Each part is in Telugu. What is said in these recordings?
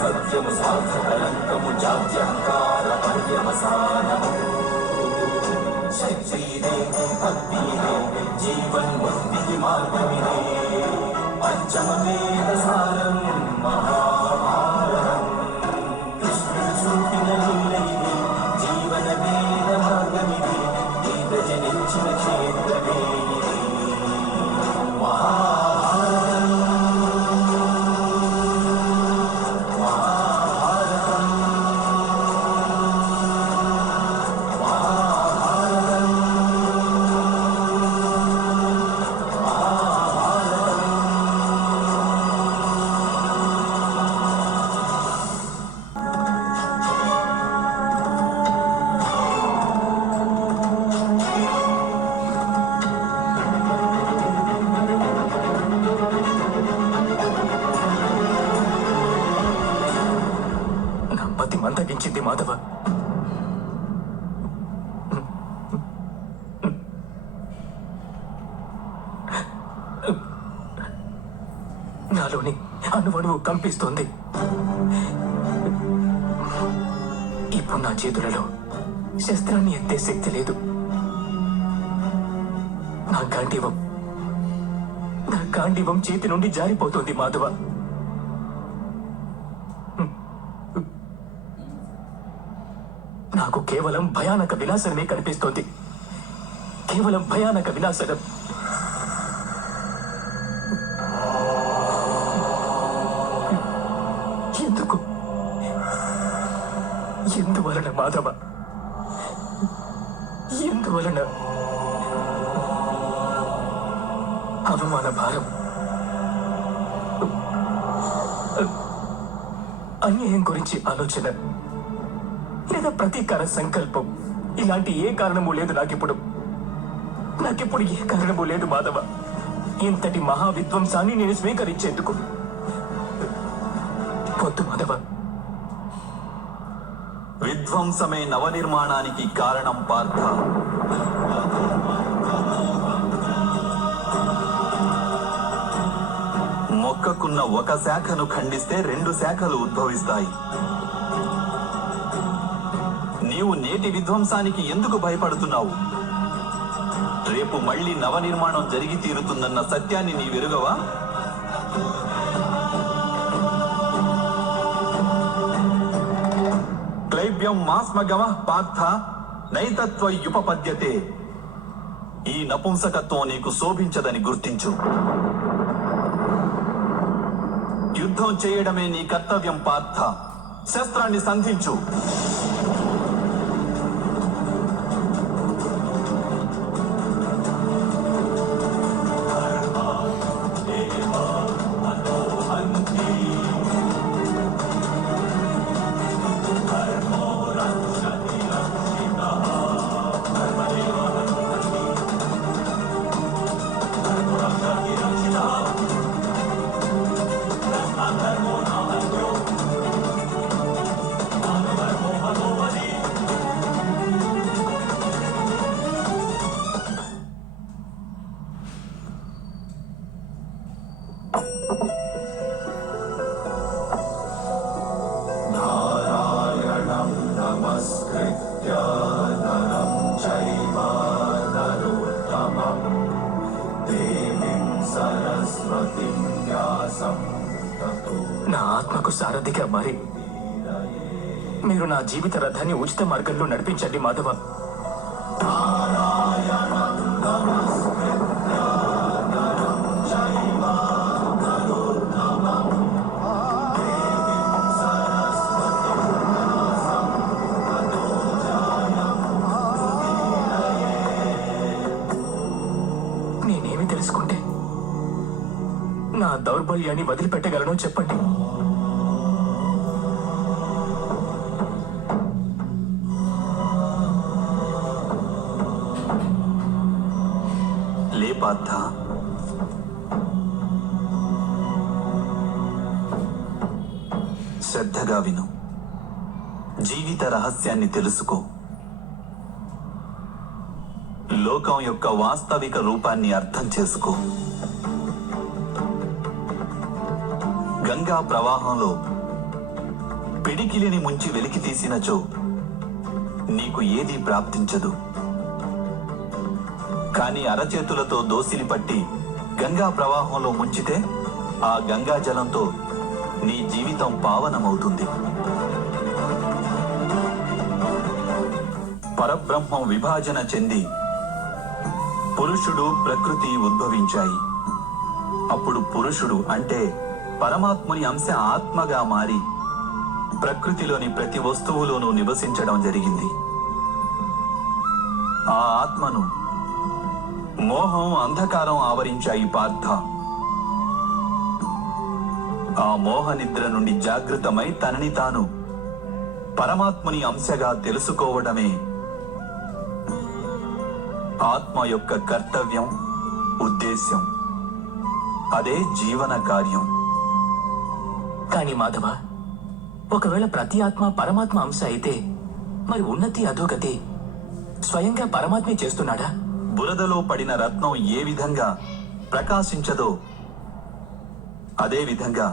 సత్యము స్వార్థ కలంకము జాత్యంకార పర్యవసానము శక్తిదే భక్తిదే జీవన్ముక్తికి మార్గమిదే పంచమ వేద సారం మహాభారతం కృష్ణుడు చూపిన లీలయిదే జీవన వేద మార్గమిదే గీత జనించిన క్షేత్రమే ఇదే మందగించింది మాధవ. నాలోని అణువణువు కంపిస్తోంది. ఇప్పుడు నా చేతులలో శస్త్రాన్ని ఎత్తే శక్తి లేదు. నా గాంధీవం చేతి నుండి జారిపోతోంది మాధవ. నాకు కేవలం భయానక వినాశనమే కనిపిస్తోంది. కేవలం భయానక వినాశనం. ఎందువలన మాధవ? ఎందువలన? అవమాన భారం, అన్యాయం గురించి ఆలోచన లేదా ప్రతీకార సంకల్పం, ఇలాంటి ఏ కారణము లేదు నాకిప్పుడు ఏ కారణము లేదు మాధవ. ఇంతటి మహావిధ్వంసాన్ని నేను స్వీకరించేందుకు వద్దు మాధవ. విధ్వంసమే నవనిర్మాణానికి కారణం పార్థ. మొక్కకున్న ఒక శాఖను ఖండిస్తే 2 శాఖలు ఉద్భవిస్తాయి. నీవు నేటి విధ్వంసానికి ఎందుకు భయపడుతున్నావు? రేపు మళ్ళీ నవనిర్మాణం జరిగి తీరుతుందన్న సత్యాన్ని నీ వెరుగవా? క్లైబ్యం మాస్మగమః పార్థ నైతత్వయుపపద్యతే. ఈ నపుంసకత్వం నీకు శోభించదని గుర్తించు. యుద్ధం చేయడమే నీ కర్తవ్యం పార్థ. శస్త్రాన్ని సంధించు. నా ఆత్మకు సారథిగా మారి మీరు నా జీవిత రథాన్ని ఉచిత మార్గంలో నడిపించండి మాధవ. నేనేమి తెలుసుకుంటే నా దౌర్బల్యాన్ని వదిలిపెట్టగలను చెప్పండి. పార్థ, శ్రద్ధగా విను. జీవిత రహస్యాన్ని తెలుసుకో. లోకం యొక్క వాస్తవిక రూపాన్ని అర్థం చేసుకో. గంగా ప్రవాహంలో పిడికిలిని ముంచి వెలికి తీసినచో నీకు ఏదీ ప్రాప్తించదు. కాని అరచేతులతో దోసిలి పట్టి గంగా ప్రవాహంలో ముంచితే ఆ గంగా జలంతో నీ జీవితం పావనమవుతుంది. పరబ్రహ్మం విభాజన చెంది పురుషుడు ప్రకృతి ఉద్భవించాయి. అప్పుడు పురుషుడు అంటే పరమాత్ముని అంశ ఆత్మగా మారి ప్రకృతిలోని ప్రతి వస్తువులోనూ నివసించడం జరిగింది. ఆ ఆత్మను మోహం, అంధకారం ఆవరించాయి పార్థ. ఆ మోహ నిద్ర నుండి జాగృతమై తనని తాను పరమాత్ముని అంశగా తెలుసుకోవడమే ఆత్మ యొక్క కర్తవ్యం, ఉద్దేశ్యం. అదే జీవన కార్యం. కానీ మాధవ, ఒకవేళ ప్రతి ఆత్మ పరమాత్మ అంశ అయితే మరి ఉన్నతి అధోగతి స్వయంగా పరమాత్మే చేస్తున్నాడా? బురదలో పడిన రత్నం ఏ విధంగా ప్రకాశించదో అదే విధంగా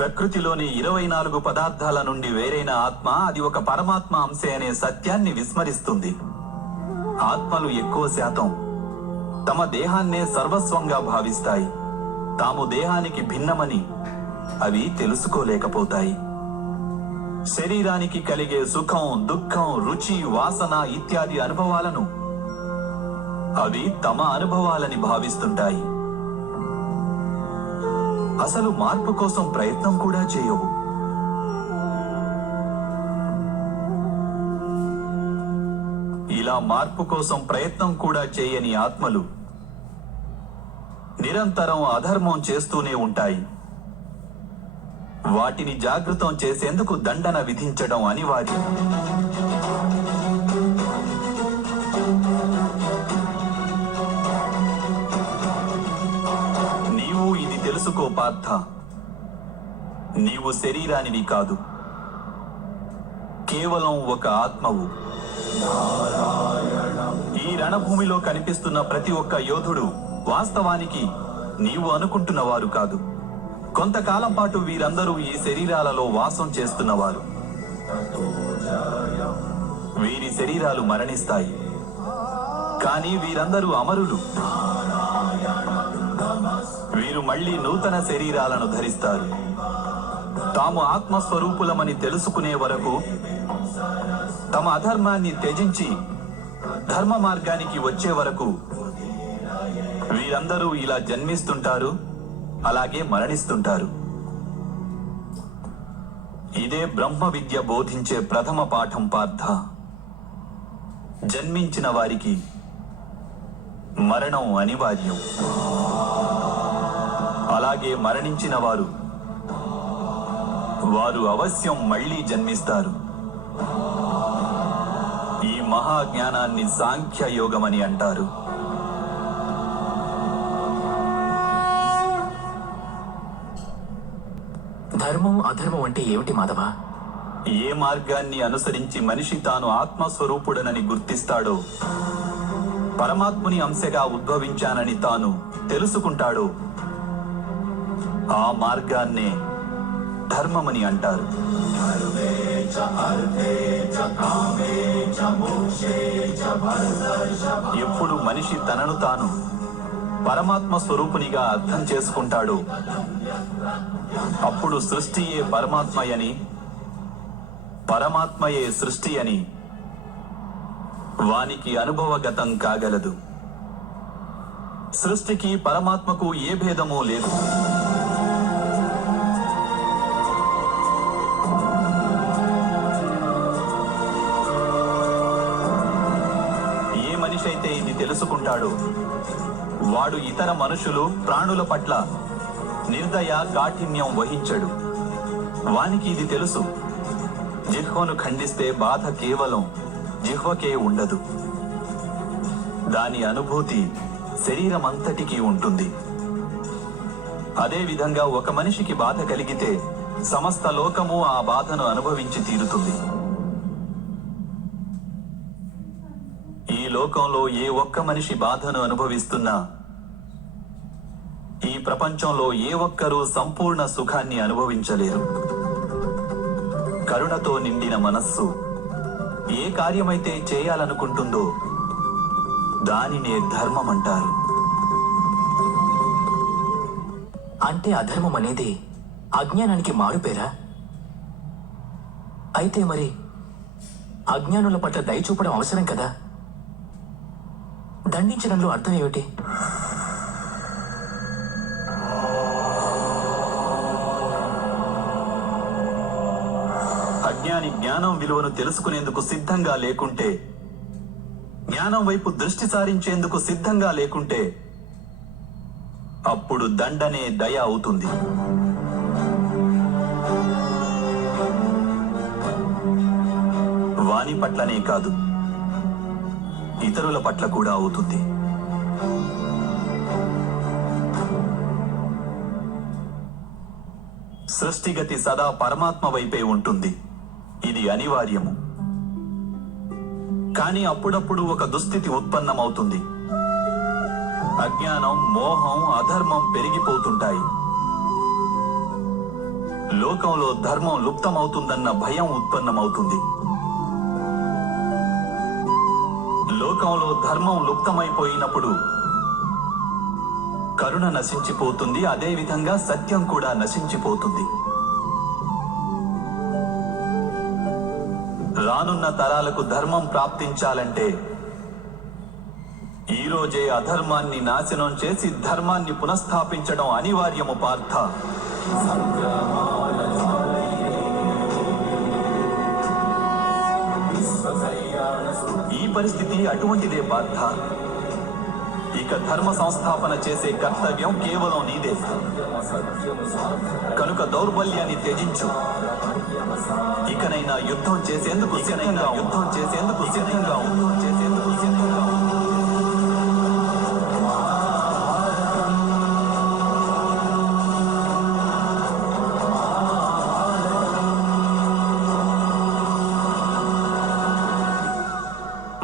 ప్రకృతిలోని 24 పదార్థాల నుండి వేరైన ఆత్మ అది ఒక పరమాత్మ అంశే అనే సత్యాన్ని విస్మరిస్తుంది. ఆత్మలు ఎక్కువ శాతం తమ దేహాన్నే సర్వస్వంగా భావిస్తాయి. తాము దేహానికి భిన్నమని అవి తెలుసుకోలేకపోతాయి. శరీరానికి కలిగే సుఖం, దుఃఖం, రుచి, వాసన ఇత్యాది అనుభవాలను అవి తమ అనుభవాలని భావిస్తుంటాయి. అసలు మార్పు కోసం ప్రయత్నం కూడా చేయవు. ఇలా మార్పు కోసం ప్రయత్నం కూడా చేయని ఆత్మలు నిరంతరం అధర్మం చేస్తూనే ఉంటాయి. వాటిని జాగృతం చేసేందుకు దండన విధించడం అనివార్యం. నీవు ఇది తెలుసుకో పార్థ, నీవు శరీరానివి కాదు, కేవలం ఒక ఆత్మవు. ఈ రణభూమిలో కనిపిస్తున్న ప్రతి ఒక్క యోధుడు వాస్తవానికి నీవు అనుకుంటున్న వారు కాదు. కొంతకాలం పాటు వీరందరూ ఈ శరీరాలలో వాసం చేస్తున్నవారు. వీరి శరీరాలు మరణిస్తాయి, కానీ వీరందరూ అమరులు. వీరు మళ్ళీ నూతన శరీరాలను ధరిస్తారు. తాము ఆత్మస్వరూపులమని తెలుసుకునే వరకు తమ అధర్మాన్ని త్యజించి ధర్మ మార్గానికి వచ్చే వరకు వీరందరూ ఇలా జన్మిస్తుంటారు, అలాగే మరణిస్తుంటారు. ఇదే బ్రహ్మ విద్య బోధించే ప్రథమ పాఠం పార్థ. జన్మించిన వారికి మరణం అనివార్యం. అలాగే మరణించిన వారు అవశ్యం మళ్ళీ జన్మిస్తారు. ఈ మహాజ్ఞానాన్ని సాంఖ్య యోగమని అంటారు. ధర్మం, అధర్మం అంటే ఏమిటి మాధవ? ఏ మార్గాన్ని అనుసరించి మనిషి తాను ఆత్మస్వరూపుడనని గుర్తిస్తాడో, పరమాత్ముని అంశగా ఉద్భవించానని తాను తెలుసుకుంటాడో, ఆ మార్గాన్నే ధర్మమని అంటారు. ఎప్పుడు మనిషి తనను తాను పరమాత్మ స్వరూపునిగా అర్థం చేసుకుంటాడో అప్పుడు సృష్టియే పరమాత్మయని, పరమాత్మయే సృష్టి అని వానికి అనుభవగతం కాగలదు. సృష్టికి పరమాత్మకు ఏ భేదమూ లేదు. ఏ మనిషి అయితే ఇది తెలుసుకుంటాడో వాడు ఇతర మనుషులు, ప్రాణుల పట్ల నిర్దయ, కాఠిన్యం వహించడు. వానికి ఇది తెలుసు, జిహ్వను ఖండిస్తే బాధ కేవలం జిహ్వకే ఉండదు, దాని అనుభూతి శరీరం అంతటికీ ఉంటుంది. అదే విధంగా ఒక మనిషికి బాధ కలిగితే సమస్త లోకము ఆ బాధను అనుభవించి తీరుతుంది. ఈ లోకంలో ఏ ఒక్క మనిషి బాధను అనుభవిస్తున్నా ఈ ప్రపంచంలో ఏ ఒక్కరూ సంపూర్ణ సుఖాన్ని అనుభవించలేరు. కరుణతో నిండిన మనస్సు ఏ కార్యమైతే చేయాలనుకుంటుందో దానినే ధర్మం అంటారు. అంటే అధర్మం అనేది అజ్ఞానానికి మారుపేరా? అయితే మరి అజ్ఞానుల పట్ల దయ చూపడం అవసరం కదా? దండించడంలో అర్థం ఏమిటి? అజ్ఞాని జ్ఞానం విలువను తెలుసుకునేందుకు సిద్ధంగా లేకుంటే, జ్ఞానం వైపు దృష్టి సారించేందుకు సిద్ధంగా లేకుంటే, అప్పుడు దండనే దయ అవుతుంది. వాని పట్లనే కాదు, ఇతరుల పట్ల కూడా అవుతుంది. సృష్టిగతి సదా పరమాత్మ వైపే ఉంటుంది. ఇది అనివార్యము. కానీ అప్పుడప్పుడు ఒక దుస్థితి ఉత్పన్నమవుతుంది. అజ్ఞానం, మోహం, అధర్మం పెరిగిపోతుంటాయి. లోకంలో ధర్మం లుప్తమవుతుందన్న భయం ఉత్పన్నమవుతుంది. లోకంలో ధర్మం లుప్తమైపోయినప్పుడు కరుణ నశించిపోతుంది. అదేవిధంగా సత్యం కూడా నశించిపోతుంది. రానున్న తరాలకు ధర్మం ప్రాప్తించాలంటే ఈ రోజే అధర్మాన్ని నాశనం చేసి ధర్మాన్ని పునఃస్థాపించడం అనివార్యము పార్థ. ఈ పరిస్థితి అటువంటిదే పార్థ. ఇక ధర్మ సంస్థాపన చేసే కర్తవ్యం కేవలం నీదే. కనుక దౌర్బల్యాన్ని త్యజించు. ఇకనైనా యుద్ధం చేసేందుకు సిద్ధంగా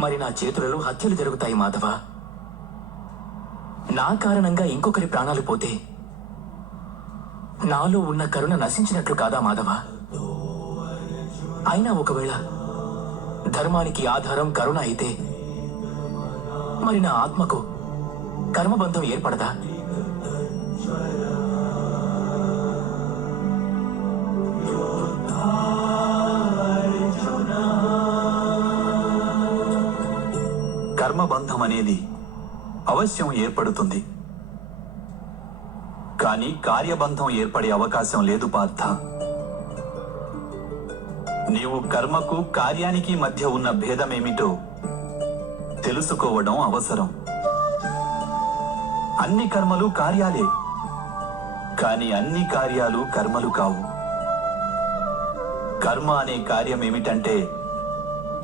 మరి నా చేతులలో హత్యలు జరుగుతాయి మాధవ. నా కారణంగా ఇంకొకరి ప్రాణాలు పోతే నాలో ఉన్న కరుణ నశించినట్లు కాదా మాధవ? అయినా ఒకవేళ ధర్మానికి ఆధారం కరుణ అయితే మరి నా ఆత్మకు కర్మబంధం ఏర్పడదా? కర్మబంధం అనేది అవశ్యం ఏర్పడుతుంది. కానీ కార్యబంధం ఏర్పడే అవకాశం లేదు పార్థ. నీవు కర్మకు, కార్యానికి మధ్య ఉన్న భేదమేమిటో తెలుసుకోవడం అవసరం. అన్ని కర్మలు కార్యాలే, కానీ అన్ని కార్యాలు కర్మలు కావు. కర్మ అనే కార్యం ఏమిటంటే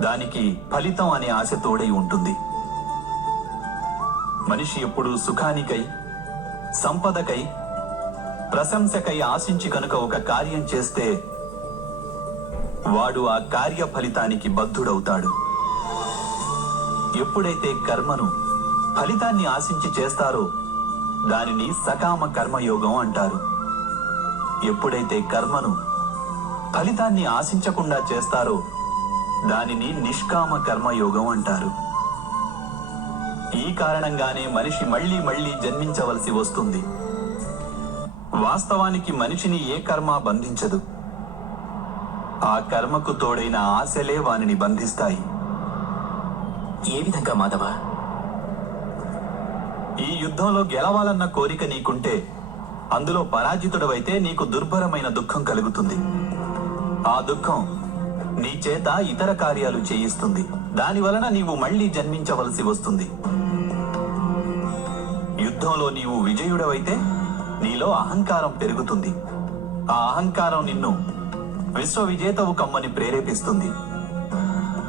దానికి ఫలితం అనే ఆశ తోడై ఉంటుంది. మనిషి ఎప్పుడూ సుఖానికై, సంపదకై, ప్రశంసకై ఆశించి కనుక ఒక కార్యం చేస్తే వాడు ఆ కార్య ఫలితానికి బద్ధుడవుతాడు. ఎప్పుడైతే కర్మను, ఫలితాన్ని ఆశించి చేస్తారో దానిని సకామ కర్మయోగం అంటారు. ఎప్పుడైతే కర్మను, ఫలితాన్ని ఆశించకుండా చేస్తారో దానిని నిష్కామ కర్మయోగం అంటారు. ఈ కారణంగానే మనిషి మళ్లీ మళ్లీ జన్మించవలసి వస్తుంది. వాస్తవానికి మనిషిని ఏ కర్మ బంధించదు. ఆ కర్మకు తోడైన ఆశలే వానిని బంధిస్తాయి. ఏ విధంగా మాధవ? ఈ యుద్ధంలో గెలవాలన్న కోరిక నీకుంటే అందులో పరాజితుడవైతే నీకు దుర్భరమైన దుఃఖం కలుగుతుంది. ఆ దుఃఖం నీ చేత ఇతర కార్యాలు చేయిస్తుంది. దాని వలన నీవు మళ్లీ జన్మించవలసి వస్తుంది. యుద్ధంలో నీవు విజయుడవైతే నీలో అహంకారం పెరుగుతుంది. ఆ అహంకారం నిన్ను విశ్వ విజేతవు కమ్మని ప్రేరేపిస్తుంది.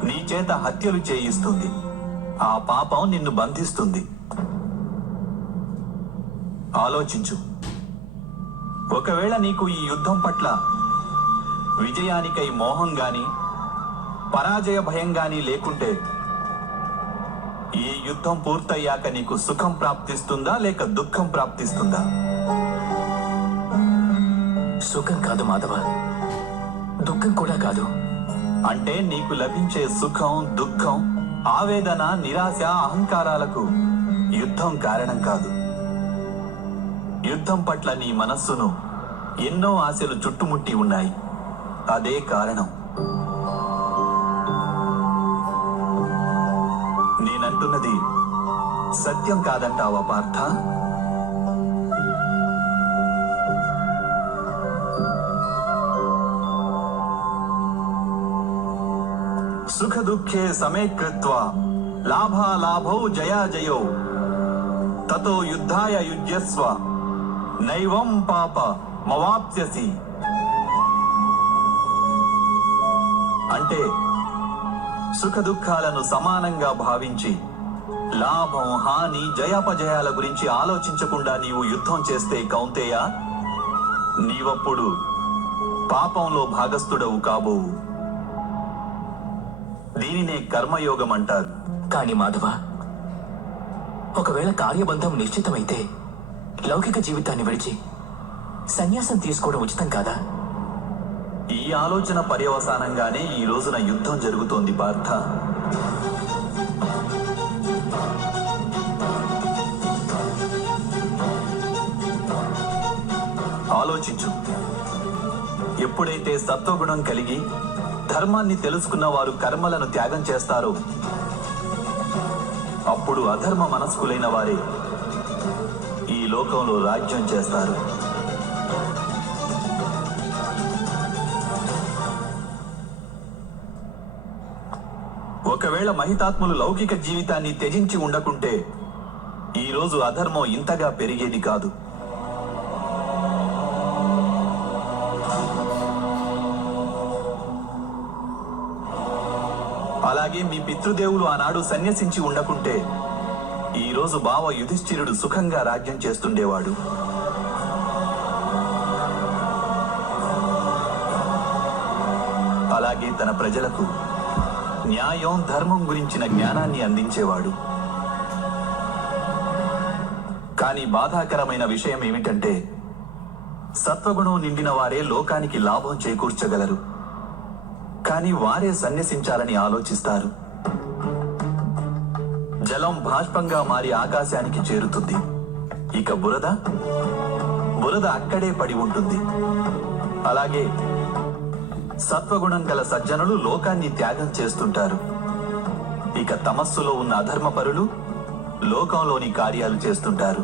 నీ చేత హత్యలు చేయిస్తుంది. ఆ పాపం నిన్ను బంధిస్తుంది. ఆలోచించు. ఒకవేళ నీకు ఈ యుద్ధం పట్ల విజయానికై మోహం గాని, పరాజయ భయం గాని లేకుంటే ఈ యుద్ధం పూర్తయ్యాక నీకు సుఖం ప్రాప్తిస్తుందా లేక దుఃఖం ప్రాప్తిస్తుందా? సుఖం కాదు మాధవ, దుఃఖం కూడా కాదు. అంటే నీకు లభించే సుఖం, దుఃఖం, ఆవేదన, నిరాశ, అహంకారాలకు యుద్ధం కారణం కాదు. యుద్ధం పట్ల నీ మనస్సును ఎన్నో ఆశలు చుట్టుముట్టి ఉన్నాయి. అదే కారణం. నేనంటున్నది సత్యం కాదంటావా పార్థ? సుఖ దుఃఖే సమే కృత్వా లాభాలాభౌ జయాజయౌ తతో యుద్ధాయ యుజ్యస్వ నైవం పాప మవాప్స్యసి. అంటే సుఖ దుఃఖాలను సమానంగా భావించి లాభం, హాని, జయాపజయాల గురించి ఆలోచించకుండా నీవు యుద్ధం చేస్తే కౌంతేయ, నీవప్పుడు పాపంలో భాగస్థుడవు కాబోవు. దీనినే కర్మయోగం అంటారు. కాని మాధవ, ఒకవేళ కార్యబంధం నిశ్చితమైతే లౌకిక జీవితాన్ని విడిచి సన్యాసం తీసుకోవడం ఉచితం కాదా? ఈ ఆలోచన పర్యవసానంగానే ఈ రోజున యుద్ధం జరుగుతోంది పార్థ. ఆలోచించు. ఎప్పుడైతే సత్వగుణం కలిగి ధర్మాన్ని తెలుసుకున్న వారు కర్మలను త్యాగం చేస్తారో అప్పుడు అధర్మ మనస్కులైన వారే ఈ లోకంలో రాజ్యం చేస్తారు. ఒకవేళ మహితాత్ములు లౌకిక జీవితాన్ని త్యజించి ఉండకుంటే ఈ రోజు అధర్మం ఇంతగా పెరిగేది కాదు. అలాగే మీ పితృదేవులు ఆనాడు సన్యసించి ఉండకుంటే ఈ రోజు బావ యుధిష్ఠిరుడు సుఖంగా రాజ్యం చేస్తుండేవాడు. అలాగే తన ప్రజలకు న్యాయం, ధర్మం గురించిన జ్ఞానాన్ని అందించేవాడు. కానీ బాధాకరమైన విషయం ఏమిటంటే సత్వగుణం నిండిన వారే లోకానికి లాభం చేకూర్చగలరు. కానీ వారే సన్యసించాలని ఆలోచిస్తారు. జలం బాష్పంగా మారి ఆకాశానికి చేరుతుంది. ఇక బురద అక్కడే పడి ఉంటుంది. అలాగే సత్వగుణం గల సజ్జనులు లోకాన్ని త్యాగం చేస్తుంటారు. ఇక తమస్సులో ఉన్న అధర్మపరులు లోకంలోని కార్యాలు చేస్తుంటారు.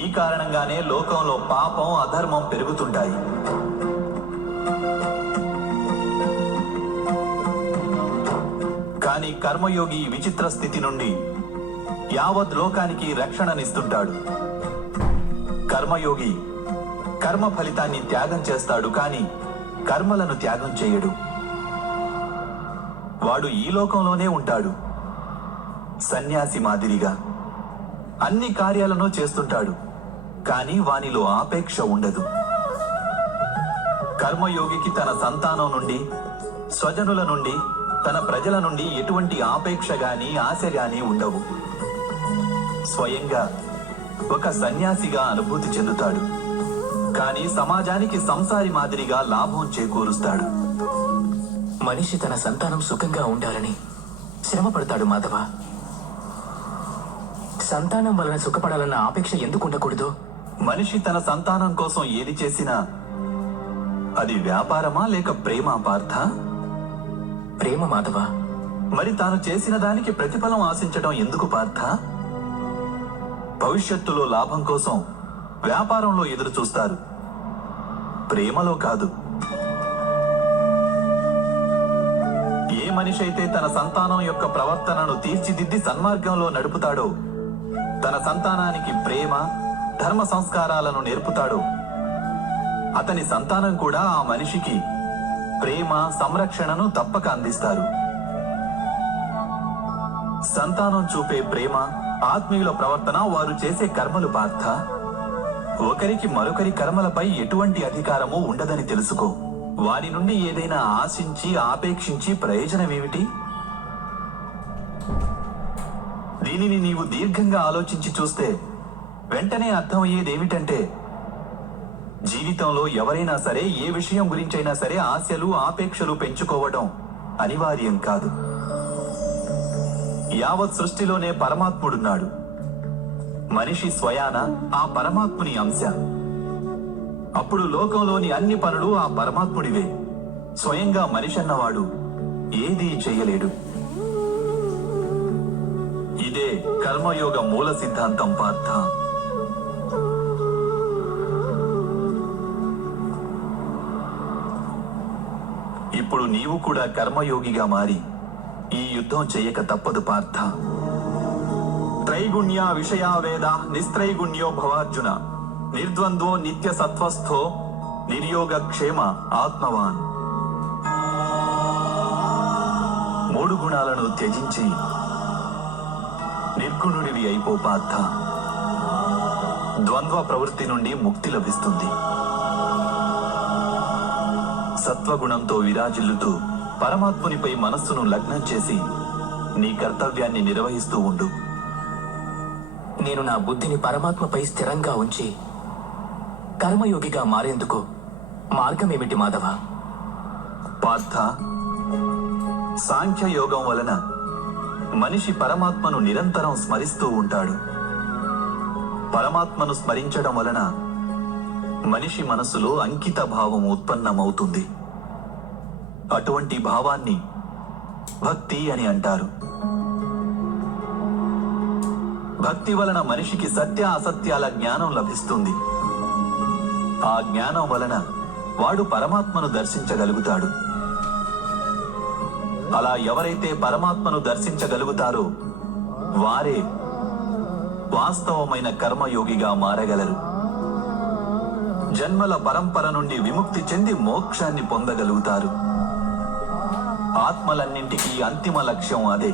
ఈ కారణంగానే లోకంలో పాపం, అధర్మం పెరుగుతుంటాయి. కానీ కర్మయోగి ఈ విచిత్ర స్థితి నుండి యావత్ లోకానికి రక్షణనిస్తుంటాడు. కర్మయోగి కర్మ ఫలితాన్ని త్యాగం చేస్తాడు, కానీ కర్మలను త్యాగం చేయడు. వాడు ఈ లోకంలోనే ఉంటాడు. సన్యాసి మాదిరిగా అన్ని కార్యాలను చేస్తుంటాడు, కానీ వానిలో ఆపేక్ష ఉండదు. కర్మయోగికి తన సంతానం నుండి, స్వజనుల నుండి, తన ప్రజల నుండి ఎటువంటి ఆపేక్ష గాని, ఆశ గాని ఉండవు. స్వయంగా ఒక సన్యాసిగా అనుభూతి చెందుతాడు, కానీ సమాజానికి సంసారి మాదిరిగా లాభం చేకూరుస్తాడు. మనిషి తన సంతానం సుఖంగా ఉండాలని శ్రమ పడతాడు మాధవ. సంతానం వలన సుఖపడాలన్న ఆపేక్ష ఎందుకు ఉండకూడదు? మనిషి తన సంతానం కోసం ఏది చేసినా అది వ్యాపారమా లేక ప్రేమ పార్థ? ప్రేమ మాధవ. మరి తాను చేసిన దానికి ప్రతిఫలం ఆశించడం ఎందుకు పార్థ? భవిష్యత్తులో లాభం కోసం వ్యాపారంలో ఎదురు చూస్తారు, ప్రేమలో కాదు. ఏ మనిషి అయితే తన సంతానం యొక్క ప్రవర్తనను తీర్చిదిద్ది సన్మార్గంలో నడుపుతాడో, తన సంతానానికి ప్రేమ, ధర్మ సంస్కారాలను నేర్పుతాడో, అతని సంతానం కూడా ఆ మనిషికి ప్రేమ, సంరక్షణను తప్పక అందిస్తారు. సంతానం చూపే ప్రేమ, ఆత్మీయుల ప్రవర్తన, వారు చేసే కర్మలు పార్థ. ఒకరికి మరొకరి కర్మలపై ఎటువంటి అధికారము ఉండదని తెలుసుకో. వారి నుండి ఏదైనా ఆశించి, ఆపేక్షించి ప్రయోజనమేమిటి? దీనిని నీవు దీర్ఘంగా ఆలోచించి చూస్తే వెంటనే అర్థమయ్యేదేమిటంటే జీవితంలో ఎవరైనా సరే ఏ విషయం గురించైనా సరే ఆశలు ఆపేక్షలు పెంచుకోవడం అనివార్యం కాదు. యావత్ సృష్టిలోనే పరమాత్ముడున్నాడు. మనిషి స్వయాన ఆ పరమాత్ముని అంశ. అప్పుడు లోకంలోని అన్ని పనులు ఆ పరమాత్ముడివే. స్వయంగా మనిషి అన్నవాడు ఏదీ చెయ్యలేడు. ఇదే కర్మయోగ మూల సిద్ధాంతం పార్థ. ఇప్పుడు నీవు కూడా కర్మయోగిగా మారి ఈ యుద్ధం చెయ్యక తప్పదు పార్థ. త్రైగుణ్య విషయా వేద నిస్త్రైగుణ్యో భవార్జున నిర్ద్వంద్వో నిత్య సత్వస్థో నిర్యోగ క్షేమ ఆత్మవాన్. 3 గుణాలను త్యజించి నిర్గుణుడివి అయిపో పార్థ. ద్వంద్వ ప్రవృత్తి నుండి ముక్తి లభిస్తుంది. సత్వగుణంతో విరాజిల్లుతూ పరమాత్మునిపై మనస్సును లగ్నం చేసి నీ కర్తవ్యాన్ని నిర్వహిస్తూ ఉండు. నేను నా బుద్ధిని పరమాత్మపై స్థిరంగా ఉంచి కర్మయోగిగా మారేందుకు మార్గమేమిటి మాధవ? పార్థ, సాంఖ్యయోగం వలన మనిషి పరమాత్మను నిరంతరం స్మరిస్తూ ఉంటాడు. పరమాత్మను స్మరించడం వలన మనిషి మనసులో అంకిత భావం ఉత్పన్నమవుతుంది. అటువంటి భావాన్ని భక్తి అని అంటారు. భక్తి వలన మనిషికి సత్య అసత్యాల జ్ఞానం లభిస్తుంది. ఆ జ్ఞానం వలన వాడు పరమాత్మను దర్శించగలుగుతాడు. అలా ఎవరైతే పరమాత్మను దర్శించగలుగుతారో వారే వాస్తవమైన కర్మయోగిగా మారగలరు. జన్మల పరంపర నుండి విముక్తి చెంది మోక్షాన్ని పొందగలుగుతారు. ఆత్మలన్నింటికీ అంతిమ లక్ష్యం అదే.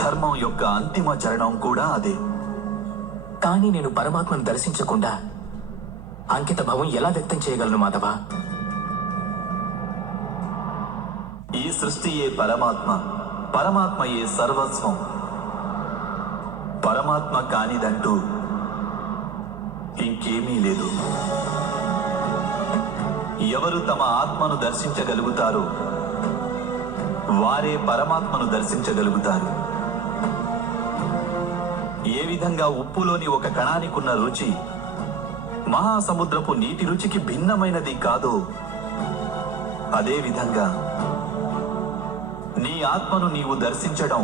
ధర్మం యొక్క అంతిమ చరణం కూడా అదే. కానీ నేను పరమాత్మను దర్శించకుండా అంకిత భావం ఎలా వ్యక్తం చేయగలను మాధవ? ఈ సృష్టియే పరమాత్మ, పరమాత్మయే సర్వస్వం. పరమాత్మ కానిదంటూ ఇంకేమీ లేదు. ఎవరు తమ ఆత్మను దర్శించగలుగుతారో వారే పరమాత్మను దర్శించగలుగుతారు. ఏ విధంగా ఉప్పులోని ఒక కణానికున్న రుచి మహాసముద్రపు నీటి రుచికి భిన్నమైనది కాదో, అదే విధంగా నీ ఆత్మను నీవు దర్శించడం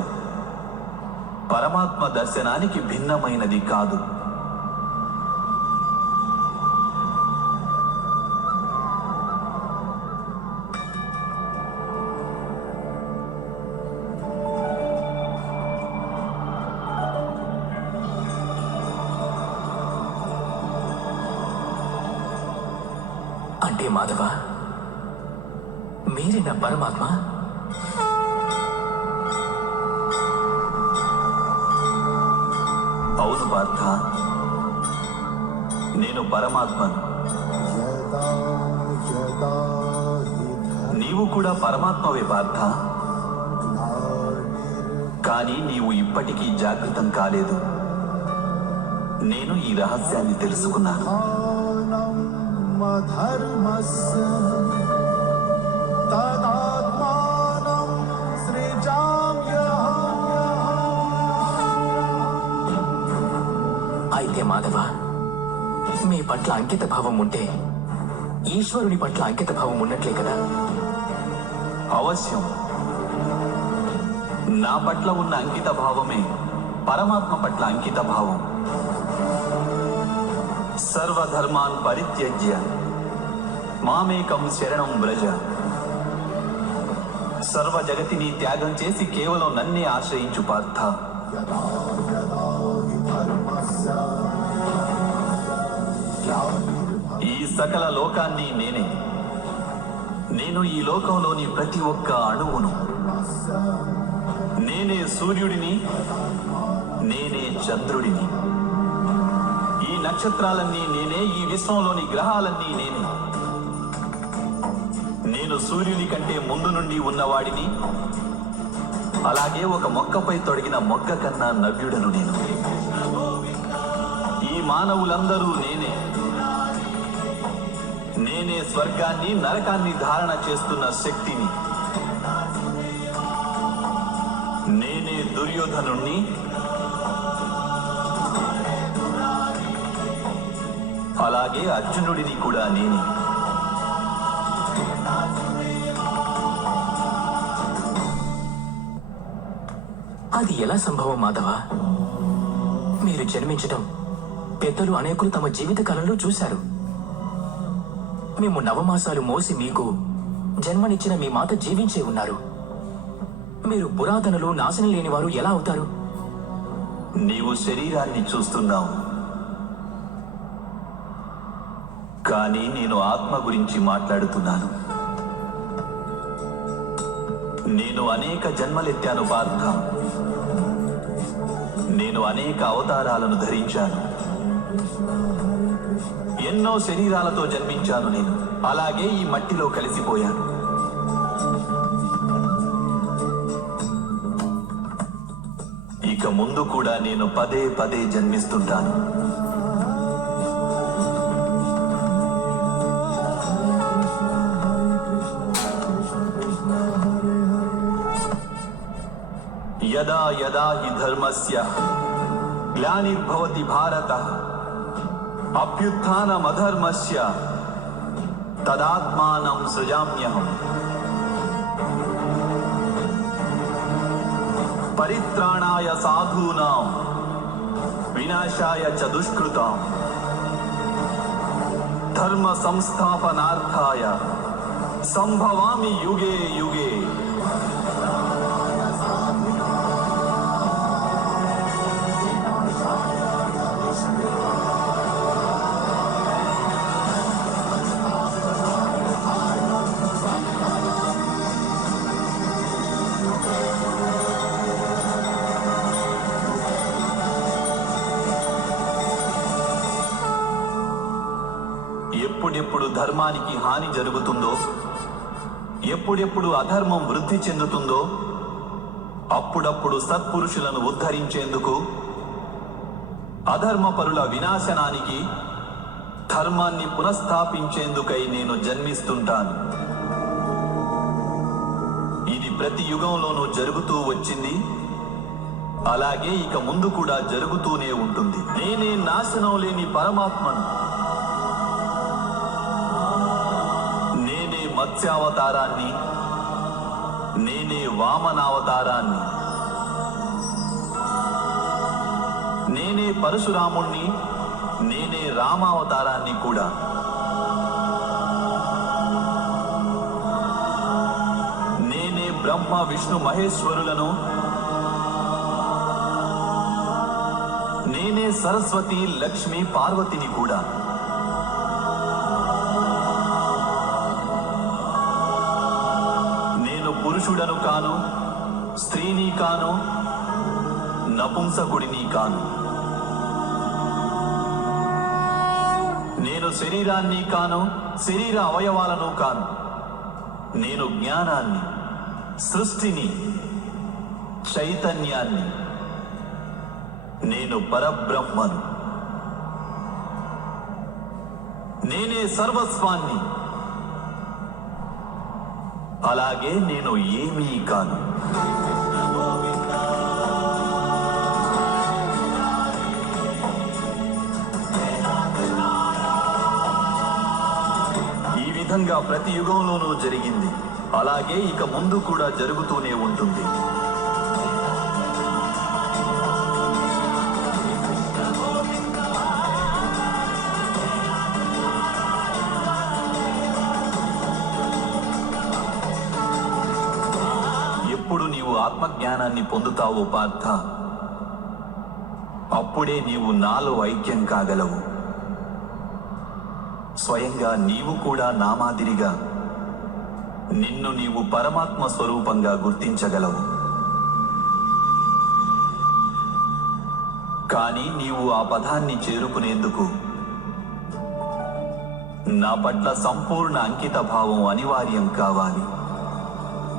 పరమాత్మ దర్శనానికి భిన్నమైనది కాదు. అంటే మాధవ, మీరే నా పరమాత్మ? అవును పార్థ, నేను పరమాత్మను. నీవు కూడా పరమాత్మవే పార్థ. కానీ నీవు ఇప్పటికీ జాగృతం కాలేదు. నేను ఈ రహస్యాన్ని తెలుసుకున్నాను. ధర్మస్య తదాత్మానం సృజామ్యహం. అయితే మాధవ, మీ పట్ల అంకిత భావం ఉంటే ఈశ్వరుని పట్ల అంకిత భావం ఉన్నట్లే కదా? అవశ్యం. నా పట్ల ఉన్న అంకిత భావమే పరమాత్మ పట్ల అంకిత భావం. సర్వధర్మాన్ పరిత్యజ్య మామేకం శరణం వ్రజ. సర్వ జగతిని త్యాగం చేసి కేవలం నన్నే ఆశ్రయించు పార్థ. ఈ సకల లోకాన్ని నేనే. నేను ఈ లోకంలోని ప్రతి ఒక్క అణువును. నేనే సూర్యుడిని, నేనే చంద్రుడిని. ఈ నక్షత్రాలన్నీ నేనే, ఈ విశ్వంలోని గ్రహాలన్నీ నేనే. నేను సూర్యుని కంటే ముందు నుండి ఉన్నవాడిని. అలాగే ఒక మొక్కపై తొడిగిన మొగ్గ కన్నా నవ్యుడను నేను. ఈ మానవులందరూ నేనే. నేనే స్వర్గాన్ని నరకాన్ని ధారణ చేస్తున్న శక్తిని. నేనే దుర్యోధనుణ్ణి, అలాగే అర్జునుడిని కూడా నేనే. అది ఎలా సంభవం మాధవ? మీరు జన్మించటం పెద్దలు అనేకులు తమ జీవిత కాలంలో చూశారు. మేము నవమాసాలు మోసి మీకు జన్మనిచ్చిన మీ మాత జీవించే ఉన్నారు. మీరు పురాతనలు, నాశనం లేని వారు ఎలా అవుతారు? నీవు శరీరాన్ని చూస్తున్నావు, కానీ నేను ఆత్మ గురించి మాట్లాడుతున్నాను. నేను అనేక జన్మలెత్తాను పార్థ. నేను అనేక అవతారాలను ధరించాను. ఎన్నో శరీరాలతో జన్మించాను నేను. అలాగే ఈ మట్టిలో కలిసిపోయాను. ఇక ముందు కూడా నేను పదే పదే జన్మిస్తుంటాను. యదా యదా హి ధర్మస్య గ్లానిర్భవతి భారత అభ్యుత్థానమధర్మస్య తదాత్మానం సృజామ్యహం. పరిత్రాణాయ సాధూనాం వినాశాయ చ దుష్కృతాం ధర్మ సంస్థాపనార్థాయ సంభవామి యుగే యుగే. ఎప్పుడెప్పుడు ధర్మానికి హాని జరుగుతుందో, ఎప్పుడెప్పుడు అధర్మం వృద్ధి చెందుతుందో, అప్పుడప్పుడు సత్పురుషులను ఉద్ధరించేందుకు, అధర్మపరుల వినాశనానికి, ధర్మాన్ని పునఃస్థాపించేందుకై నేను జన్మిస్తుంటాను. ఇది ప్రతి యుగంలోనూ జరుగుతూ వచ్చింది. అలాగే ఇక ముందు కూడా జరుగుతూనే ఉంటుంది. నేనే నాశనం లేని పరమాత్మను. మత్స్యావతారాన్ని, నేనే వామనావతారాన్ని, నేనే పరశురాముణ్ణి, నేనే రామావతారాన్ని కూడా. నేనే బ్రహ్మ విష్ణు మహేశ్వరులను, నేనే సరస్వతి లక్ష్మి పార్వతిని కూడా. పురుషుడను కాను, స్త్రీని కాను, నపుంసకుడిని కాను. నేను శరీరాన్ని కాను, శరీర అవయవాలను కాను. నేను జ్ఞానాన్ని, సృష్టిని, చైతన్యాన్ని. నేను పరబ్రహ్మను. నేనే సర్వస్వాన్ని. అలాగే నేను ఏమీ కాను. ఈ విధంగా ప్రతి యుగంలోనూ జరిగింది. అలాగే ఇక ముందు కూడా జరుగుతూనే ఉంటుంది. ఎప్పుడు నీవు ఆత్మజ్ఞానాన్ని పొందుతావో పార్థ, అప్పుడే నీవు నాలో ఐక్యం కాగలవు. స్వయంగా నీవు కూడా నా మాదిరిగా నిన్ను నీవు పరమాత్మ స్వరూపంగా గుర్తించగలవు. కానీ నీవు ఆ పదాన్ని చేరుకునేందుకు నా పట్ల సంపూర్ణ అంకిత భావం అనివార్యం కావాలి.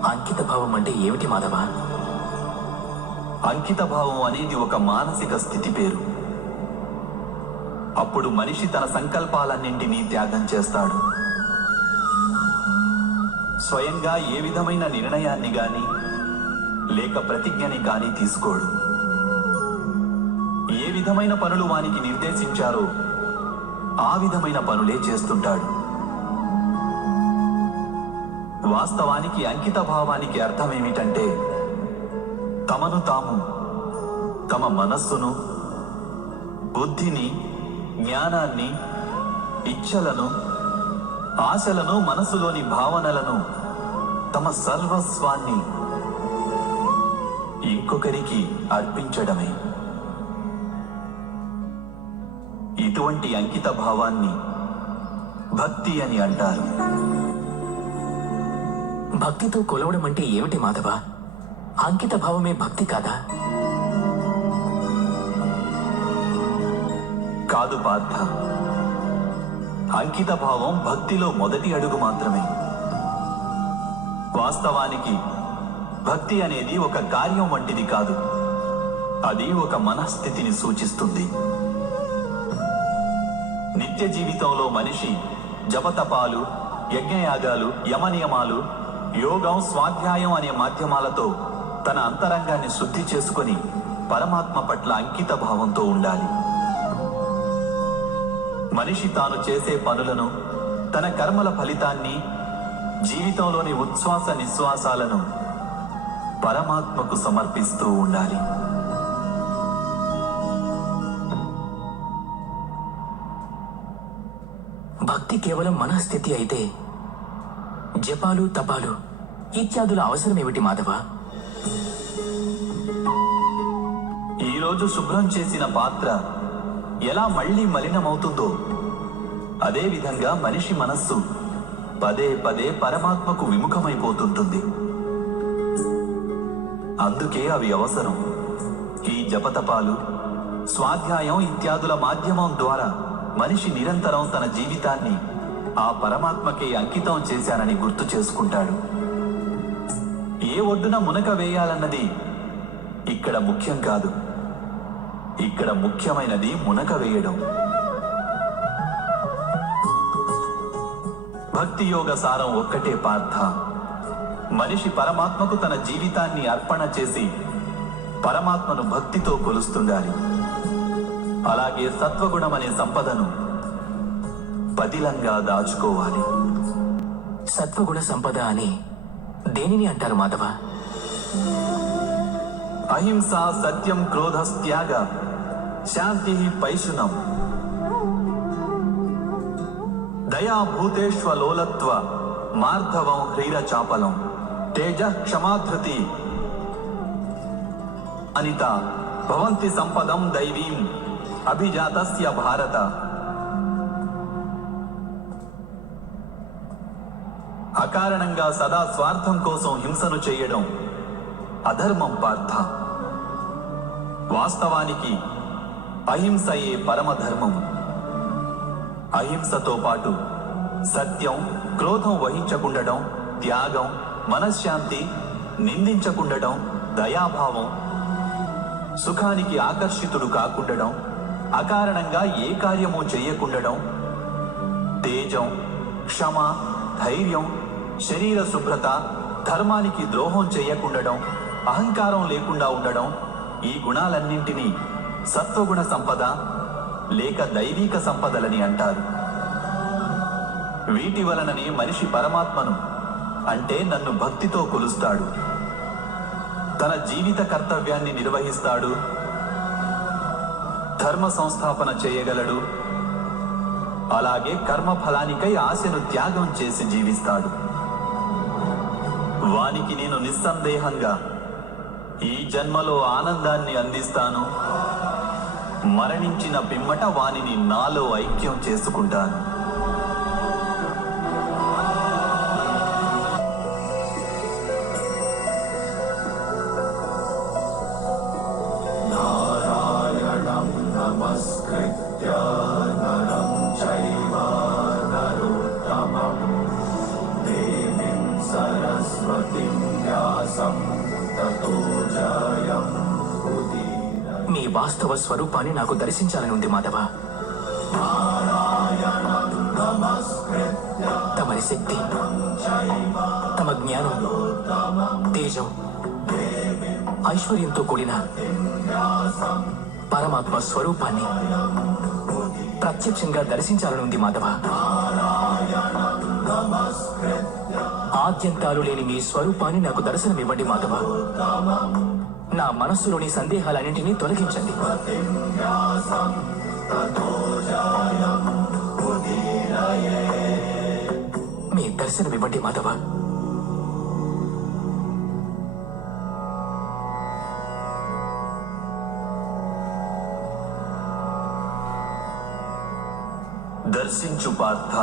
అంకిత భావం అంటే ఏమిటి మాధవ? అంకిత భావం అనేది ఒక మానసిక స్థితి పేరు. అప్పుడు మనిషి తన సంకల్పాలన్నింటినీ త్యాగం చేస్తాడు. స్వయంగా ఏ విధమైన నిర్ణయాన్ని గాని లేక ప్రతిజ్ఞని గాని తీసుకోడు. ఏ విధమైన పనులు వానికి నిర్దేశించారో ఆ విధమైన పనులే చేస్తుంటాడు. వాస్తవానికి అంకిత భావానికి అర్థమేమిటంటే తమను తాము, తమ మనస్సును, బుద్ధిని, జ్ఞానాన్ని, ఇచ్ఛలను, ఆశలను, మనసులోని భావనలను, తమ సర్వస్వాన్ని ఇంకొకరికి అర్పించడమే. ఇటువంటి అంకిత భావాన్ని భక్తి అని అంటారు. భక్తితో కొలవడం అంటే ఏమిటి మాధవ? అంకిత భావమే భక్తి కాదా? కాదు పార్థ, అంకిత భావం భక్తిలో మొదటి అడుగు మాత్రమే. వాస్తవానికి భక్తి అనేది ఒక కార్యం వంటిది కాదు, అది ఒక మనస్థితిని సూచిస్తుంది. నిత్య జీవితంలో మనిషి జపతపాలు, యజ్ఞయాగాలు, యమనియమాలు, యోగం, స్వాధ్యాయం అనే మాధ్యమాలతో తన అంతరంగాన్ని శుద్ధి చేసుకొని పరమాత్మ పట్ల అంకిత భావంతో ఉండాలి. మనిషి తాను చేసే పనులను, తన కర్మల ఫలితాన్ని, జీవితంలోని ఉచ్ఛ్వాస నిశ్వాసాలను పరమాత్మకు సమర్పిస్తూ ఉండాలి. భక్తి కేవలం మనస్థితి అయితే జపాలు, తపాలు ఇత్యాదుల అవసరం ఏమిటి మాధవ? ఈరోజు శుభ్రం చేసిన పాత్ర ఎలా మళ్ళీ మలినమవుతుందో అదే విధంగా మనిషి మనస్సు పదే పదే పరమాత్మకు విముఖమైపోతుంటుంది. అందుకే అవి అవసరం. ఈ జపతపాలు, స్వాధ్యాయం ఇత్యాదుల మాధ్యమం ద్వారా మనిషి నిరంతరం తన జీవితాన్ని ఆ పరమాత్మకే అంకితం చేశానని గుర్తు చేసుకుంటాడు. ఏ ఒడ్డున మునక వేయాలన్నది ఇక్కడ ముఖ్యం కాదు. ఇక్కడ ముఖ్యమైనది మునక వేయడం. భక్తి యోగ సారం ఒక్కటే పార్థ. మనిషి పరమాత్మకు తన జీవితాన్ని అర్పణ చేసి పరమాత్మను భక్తితో కొలుస్తుండాలి. అలాగే సత్వగుణం అనే సంపదను పదిలంగా దాచుకోవాలి. సత్వగుణ సంపద అని దేనిని అంటారు మాధవ? అహింస, సత్యం, క్రోధస్త్యాగ, శాంతి, పైశునం, దయా, భూతేష్వలోలత్వ, మార్ధవం, హ్రీరచాపలం, తేజ, క్షమాధృతి, అనిత భవంతి సంపదం దైవీం అభిజాతస్య భారత. అకారణంగా సదా స్వార్థం కోసం హింసను చేయడం అధర్మం పార్థ. వాస్తవానికి అహింసయే పరమధర్మం. అహింసతో పాటు సత్యం, క్రోధం వహించకుండడం, త్యాగం, మనశ్శాంతి, నిందించకుండడం, దయాభావం, సుఖానికి ఆకర్షితుడు కాకుండడం, అకారణంగా ఏ కార్యమూ చేయకుండడం, తేజం, క్షమ, ధైర్యం, శరీర శుభ్రత, ధర్మానికి ద్రోహం చేయకుండడం, అహంకారం లేకుండా ఉండడం, ఈ గుణాలన్నింటినీ సత్వగుణ సంపద లేక దైవిక సంపదలని అంటారు. వీటి వలననే మనిషి పరమాత్మను అంటే నన్ను భక్తితో కొలుస్తాడు. తన జీవిత కర్తవ్యాన్ని నిర్వహిస్తాడు, ధర్మ సంస్థాపన చేయగలడు, అలాగే కర్మ ఫలానికై ఆశను త్యాగం చేసి జీవిస్తాడు. వానికి నేను నిస్సందేహంగా ఈ జన్మలో ఆనందాన్ని అందిస్తాను. మరణించిన పిమ్మట వానిని నాలో ఐక్యం చేసుకుంటాను. నారాయణం నమస్కృత్య నరం చైవ నరోత్తమం దేవీం సరస్వతిం వ్యాసం తతో జయం ఉదీరయేత్. మీ వాస్తవ స్వరూపాన్ని నాకు దర్శించాలని ఉంది మాధవ. నారాయణం నమస్కృత్య తమ వారి శక్తి, తమ జ్ఞానం, తేజం, ఐశ్వర్యంతో కూడిన పరమాత్మ స్వరూపాన్ని ప్రత్యక్షంగా దర్శించాలనుంది మాధవ. ఆద్యంతాలు లేని మీ స్వరూపాన్ని నాకు దర్శనమివ్వండి మాధవ. నా మనస్సులోని సందేహాలన్నింటినీ తొలగించండి. మీ దర్శనమివ్వండి మాధవ. దర్శించు పార్థ.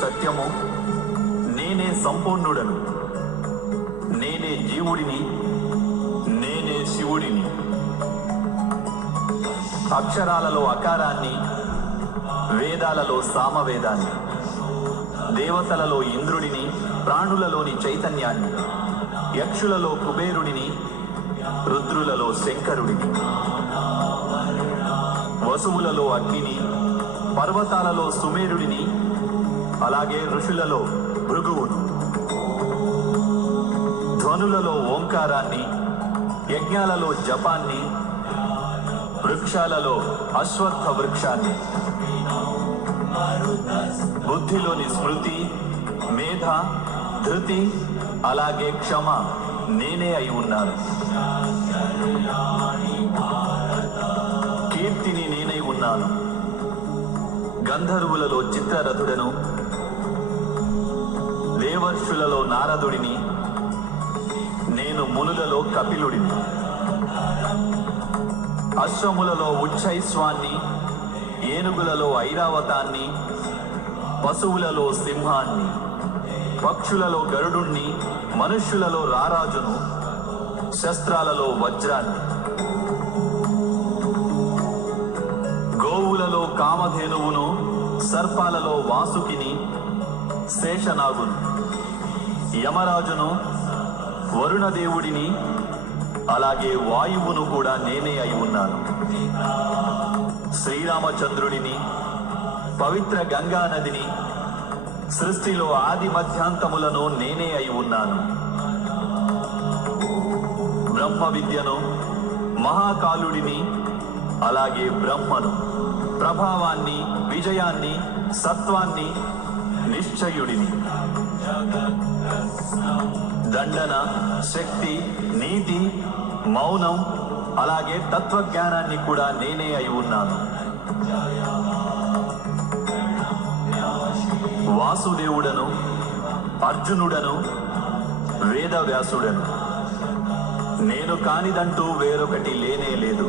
సత్యము, నేనే సంపూర్ణుడను, నేనే జీవుడిని, నేనే శివుడిని. అక్షరాలలో అకారాన్ని, వేదాలలో సామవేదాన్ని, దేవతలలో ఇంద్రుడిని, ప్రాణులలోని చైతన్యాన్ని, యక్షులలో కుబేరుడిని, రుద్రులలో శంకరుడిని, వసువులలో అగ్నిని, పర్వతాలలో సుమేరుడిని, అలాగే ఋషులలో భృగువును, ధ్వనులలో ఓంకారాన్ని, యజ్ఞాలలో జపాన్ని, వృక్షాలలో అశ్వత్థ వృక్షాన్ని, బుద్ధిలోని స్మృతి, మేధ, ధృతి, అలాగే క్షమ నేనే అయి ఉన్నాను. కీర్తిని నేనై ఉన్నాను. గంధర్వులలో చిత్రరథుడను, దేవర్షులలో నారదుడిని, నేను మునులలో కపిలుడిని. అశ్వములలో ఉచ్చైస్వాన్ని, ఏనుగులలో ఐరావతాన్ని, పశువులలో సింహాన్ని, పక్షులలో గరుడుణ్ణి, మనుష్యులలో రారాజును, శస్త్రాలలో వజ్రాన్ని, గోవులలో కామధేనువును, సర్పాలలో వాసుకిని, శేషనాగును, యమరాజును, వరుణదేవుడిని, అలాగే వాయువును కూడా నేనే అయి ఉన్నాను. శ్రీరామచంద్రుడిని, పవిత్ర గంగా నదిని, సృష్టిలో ఆది మధ్యాంతములను నేనే అయి ఉన్నాను. బ్రహ్మ విద్యను, మహాకాలుడిని, అలాగే బ్రహ్మను, ప్రభావాన్ని, విజయాన్ని, సత్వాన్ని, నిశ్చయుడిని, దండన, శక్తి, నీతి, మౌనం, అలాగే తత్వజ్ఞానాన్ని కూడా నేనే అయి ఉన్నాను. వాసుదేవుడను, అర్జునుడను, వేదవ్యాసుడను, నేను కానిదంటూ వేరొకటి లేనే లేదు.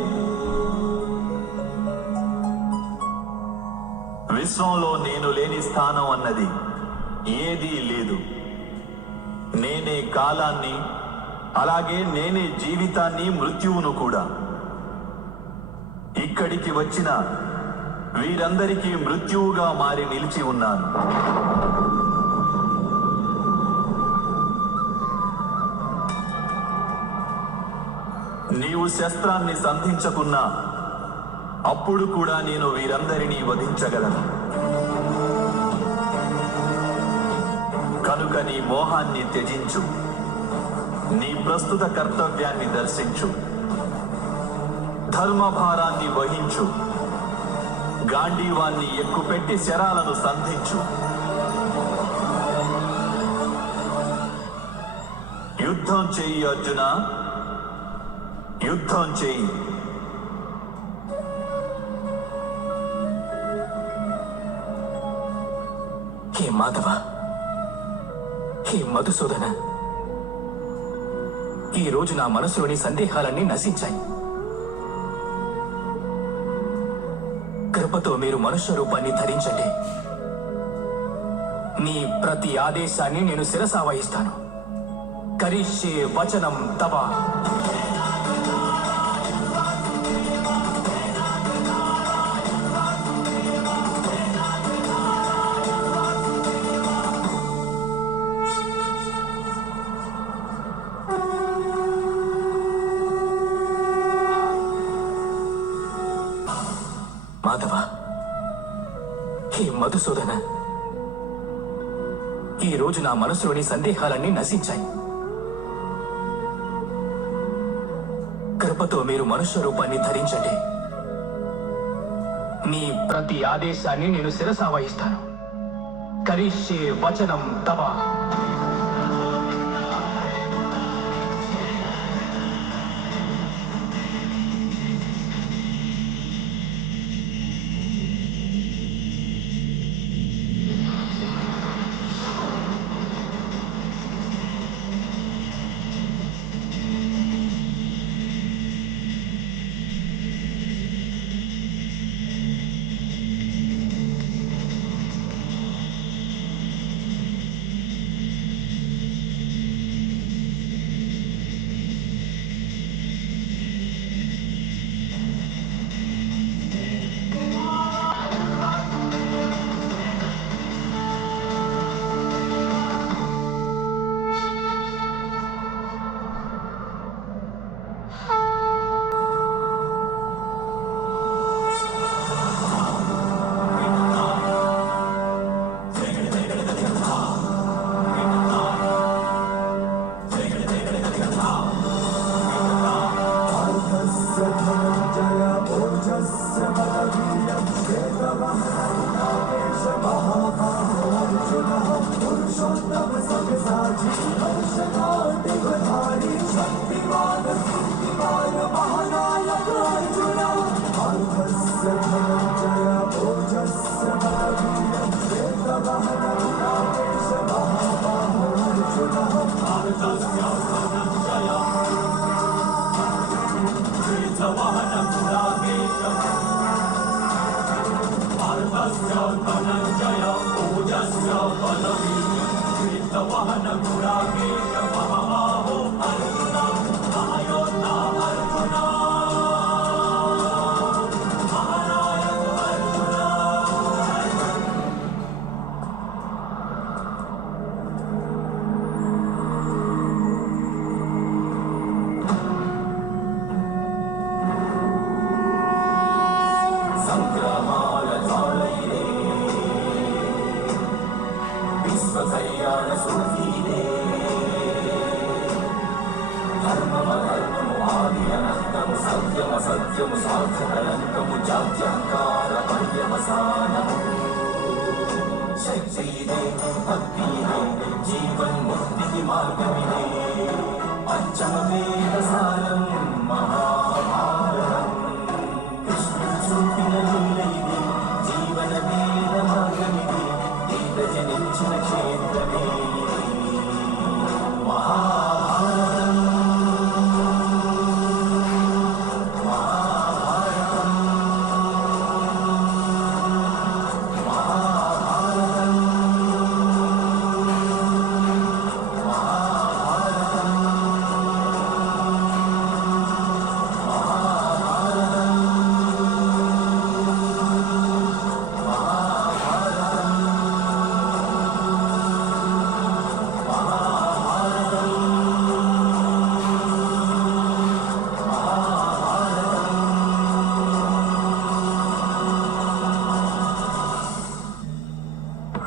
విశ్వంలో నేను లేని స్థానం అన్నది ఏదీ లేదు. నేనే కాలాన్ని, అలాగే నేనే జీవితాన్ని, మృత్యువును కూడా. ఇక్కడికి వచ్చిన వీరందరికీ మృత్యువుగా మారి నిలిచి ఉన్నాను. నీవు శస్త్రాన్ని సంధించకున్నా అప్పుడు కూడా నేను వీరందరినీ వధించగలను. కనుక నీ మోహాన్ని త్యజించు, నీ ప్రస్తుత కర్తవ్యాన్ని దర్శించు, ధర్మభారాన్ని వహించు, గాంధీవాన్ని ఎక్కుపెట్టి శరాలను సంధించు. యుద్ధం చెయ్యి అర్జున, యుద్ధం చెయ్యి. హే మాధవ, హే మధుసూదన, ఈ రోజు నా మనసులోని సందేహాలన్నీ నశించాయి. కృపతో మీరు మనుష్య రూపాన్ని ధరించండి. మీ ప్రతి ఆదేశాన్ని నేను శిరసావహిస్తాను. కరిష్యే వచనం తవ. మాధవ, హే మధుసూదన, ఈ రోజు నా మనసులోని సందేహాలన్నీ నశించాయి. కృపతో మీరు మనుష్య రూపాన్ని ధరించండి. మీ ప్రతి ఆదేశాన్ని నేను శిరసావహిస్తాను. కరిష్యే వచనం తవ. సంగ్రామాల జ్వాలయిరే విశ్వ కళ్యాణ సుధీరే ధర్మము ఆది అనంతము సత్యమ సత్యము సార్థకలంకము జాత్యంకార పర్యవసానము శక్తి ఇదే భక్తి ఇదే జీవన్ముక్తికి మార్గమిదే పంచమ వేద సారం మహాభారతం కృష్ణుడు చూపిన లీల ఇది జీవన వేద మార్గమిది గీత జనించిన క్షేత్రమే